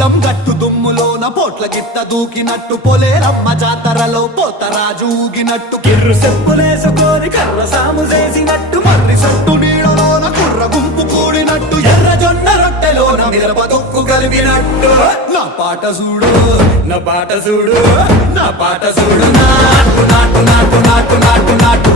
పొలం గట్టు దుమ్ములోన పోట్ల గిట్ట దూకినట్టు పొలేరమ్మ జాతరలో పోతరాజు ఊగినట్టు కిర్రు చెప్పులేసుకొని కర్ర సాము చేసినట్టు మర్రి సట్టు నీడలోన కుర్ర గుంపు కూడినట్టు ఎర్ర జొన్న రొట్టెలోన మిరప తొక్కు కలిపినట్టు నా పాట చూడు నా పాట చూడు నా పాట చూడు నాటు నాటు నాటు నాటు నాటు నాటు